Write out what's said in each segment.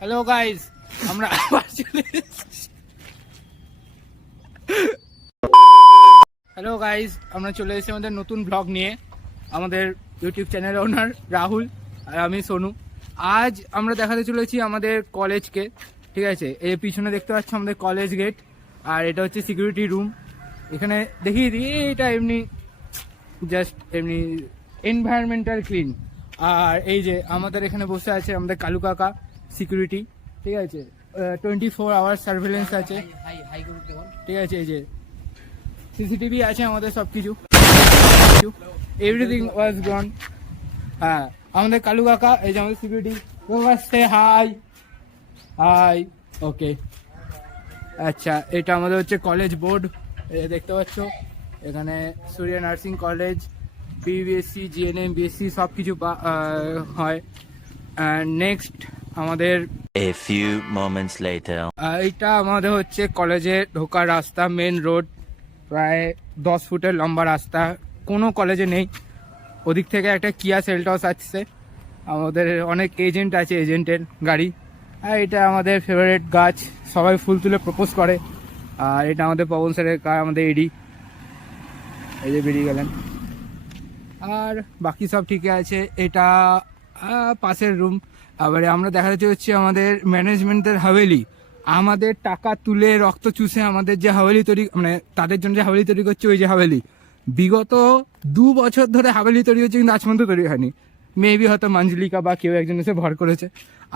Hello guys, আমরা আবার চলে এসেছি। হ্যালো গাইস, আমরা চলে এসেছি আমাদের নতুন ব্লগ নিয়ে। আমাদের ইউটিউব চ্যানেলের ওনার রাহুল আর আমি সোনু। আজ আমরা দেখাতে চলেছি আমাদের কলেজকে। ঠিক আছে, এই পিছনে দেখতে পাচ্ছ আমাদের কলেজ গেট, আর এটা হচ্ছে সিকিউরিটি রুম। এখানে দেখিয়ে দিই, এটা এমনি জাস্ট এমনি এনভায়রনমেন্টাল ক্লিন। আর এই যে আমাদের এখানে বসে আছে আমাদের কালু কাকা, সিকিউরিটি। ঠিক আছে, 24 আওয়ার্স সার্ভেলেন্স আছে। ঠিক আছে, এই যে সিসিটিভি আছে আমাদের, সব কিছু, এভরিথিং ওয়াজ গন। হ্যাঁ, আমাদের কালু কাকা, এই যে আমাদের সিকিউরিটি। নমস্তে, হাই হাই। ওকে, আচ্ছা, এটা আমাদের হচ্ছে কলেজ বোর্ড, দেখতে পাচ্ছ। এখানে Surya nursing college, BBSc, GNM, BSc সব কিছু হয়। নেক্সট আমাদের A few moments later. এইটা আমাদের হচ্ছে কলেজে ঢোকার রাস্তা, মেন রোড। প্রায় 10 ফুটের লম্বা রাস্তা, কোনো কলেজে নেই। ওদিক থেকে একটা কিয়া সেলটস আসছে, আমাদের অনেক এজেন্ট আছে, এজেন্টের গাড়ি। আর এটা আমাদের ফেভারিট গাছ, সবাই ফুল তুলে প্রপোজ করে। আর এটা আমাদের পবন স্যারের কার, আমাদের এডি, এই যে বেরিয়ে গেলেন। আর বাকি সব ঠিকই আছে। এটা পাশের রুম। আবার আমরা দেখাতে হচ্ছে আমাদের ম্যানেজমেন্টের হাভেলি। আমাদের টাকা তুলে রক্ত চুষে আমাদের যে হাভেলি তৈরি, মানে তাদের জন্য যে হাভেলি তৈরি করছে, ওই যে হাভেলি বিগত 2 বছর ধরে হাভেলি তৈরি হচ্ছে, কিন্তু আজ পর্যন্ত তৈরি হয়নি। মেবি হয়তো মঞ্জলিকা বা কেউ একজন এসে ভর করেছে।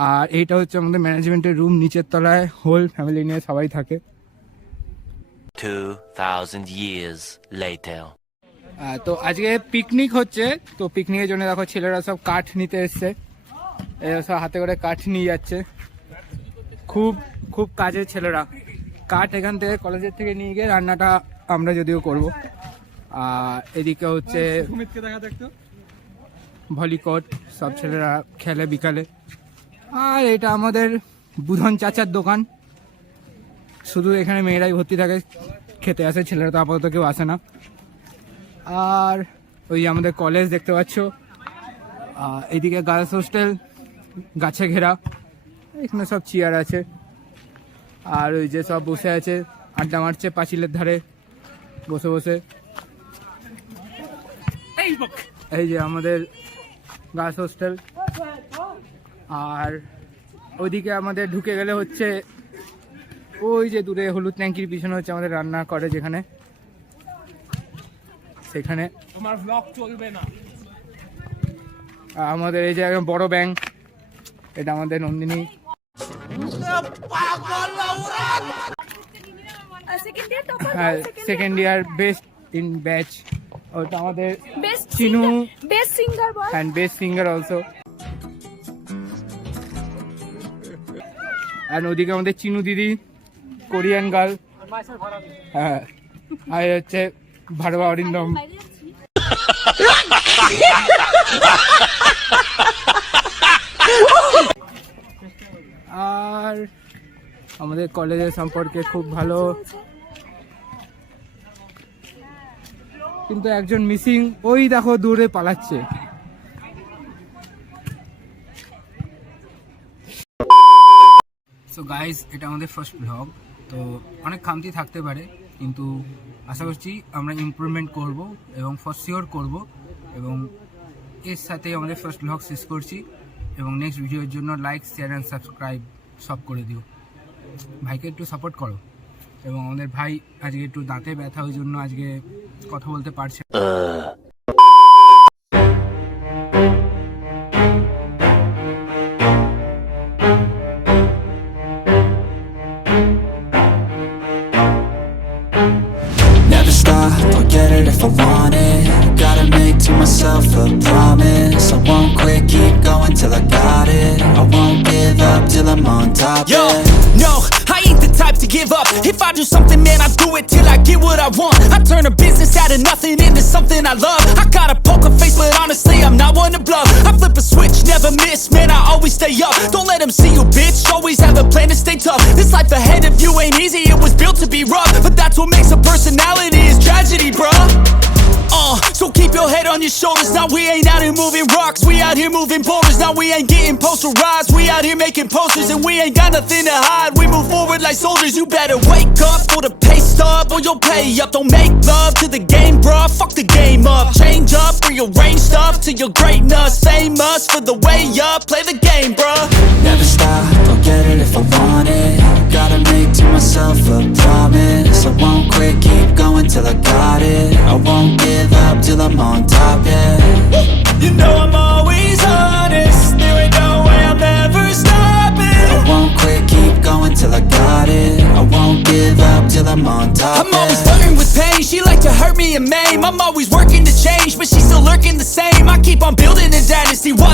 আর এইটা হচ্ছে আমাদের ম্যানেজমেন্টের রুম, নিচের তলায় হোল ফ্যামিলি নিয়ে সবাই থাকে। 2000 years later. তো আজকে পিকনিক হচ্ছে, তো পিকনিকের জন্য দেখো ছেলেরা সব কাঠ নিতে এসছে, এরা সব হাতে করে কাঠ নিয়ে যাচ্ছে। খুব খুব কাজের ছেলেরা। কাঠ এখান থেকে কলেজের থেকে নিয়ে গিয়ে রান্নাটা আমরা যদিও করব। আর এদিকে হচ্ছে ভলিকট, সব ছেলেরা খেলে বিকালে। আর এটা আমাদের বুধন চাচার দোকান, শুধু এখানে মেয়েরাই ভর্তি থাকে, খেতে আসে, ছেলেরা তো আপাতত কেউ আসে না। আর ওই আমাদের কলেজ দেখতে পাচ্ছ, এইদিকে গার্লস হোস্টেল, গাছে ঘেরা, এখানে সব চেয়ার আছে। আর ওই যে সব বসে আছে, আড্ডা মারছে পাঁচিলের ধারে বসে বসে। এই যে আমাদের গার্লস হোস্টেল। আর ওইদিকে আমাদের ঢুকে গেলে হচ্ছে ওই যে দূরে হলুদ ট্যাঙ্কির পিছনে হচ্ছে আমাদের রান্না করে, যেখানে সেখানে তোমার ব্লগ চলবে না। আমাদের এই যে বড় ব্যাংক, এটা আমাদের নন্দিনী। হ্যাঁ, second year best in batch. ওটা আমাদের চিনু, বেস্ট সিঙ্গার বল, and best singer also. And ওদিকে আমাদের চিনু দিদি, কোরিয়ান গার্ল। হ্যাঁ, আর হচ্ছে ভারবা অরিন্দম। আর আমাদের কলেজের সম্পর্কে খুব ভালো, কিন্তু একজন মিসিং, ওই দেখো দূরে পালাচ্ছে। সো গাইস, এটা আমাদের ফার্স্ট ব্লগ, তো অনেক খামতি থাকতে পারে, কিন্তু আশা করছি আমরা ইমপ্রুভমেন্ট করব এবং ফর শিওর করব। এবং এর সাথে আমাদের ফার্স্ট ব্লগ শেষ করছি। এবং নেক্সট ভিডিওর জন্য লাইক, শেয়ার অ্যান্ড সাবস্ক্রাইব সব করে দিও। ভাইকে একটু সাপোর্ট করো। এবং আমাদের ভাই আজকে একটু দাঁতে ব্যথা, ওই জন্য আজকে কথা বলতে পারছে। Never stop, I'll get it if I want it. Gotta make to myself a promise. I won't quit, keep going till I got it. I won't give up till I'm on top. Yo, no, I ain't the type to give up. If I do something, man, I do it till I get what I want. I turn a business out of nothing into something I love. I got a poker face, but honestly, I'm not one to bluff. I flip a switch, never miss, man, I always stay up. Don't let them see you, bitch, always have a plan to stay tough. This life ahead of you ain't easy, it was built to be rough. But that's what makes a personality, is tragedy, bruh. So keep your your head on your shoulders. Now we ain't out here moving rocks, we out here moving boulders. Now we ain't getting posterized, we out here making posters. And we ain't got nothing to hide, we move forward like soldiers. You better wake up for the pay stub or you'll pay up. Don't make love to the game, bruh, fuck the game up. Change up, rearrange stuff to your greatness. Famous for the way up, play the game, bruh. Never stop, I'll get it if I want it. Gotta make to myself a promise. I won't quit, keep going till I got it. I won't give up till I'm on top, yeah. You know I'm always honest, there ain't no way I'm ever stopping. I won't quit, keep going till I got it. I won't give up till I'm on top, I'm always yeah. flirting with pain, she like to hurt me and maim. I'm always working to change, but she's still lurking the same. I keep on building a dynasty while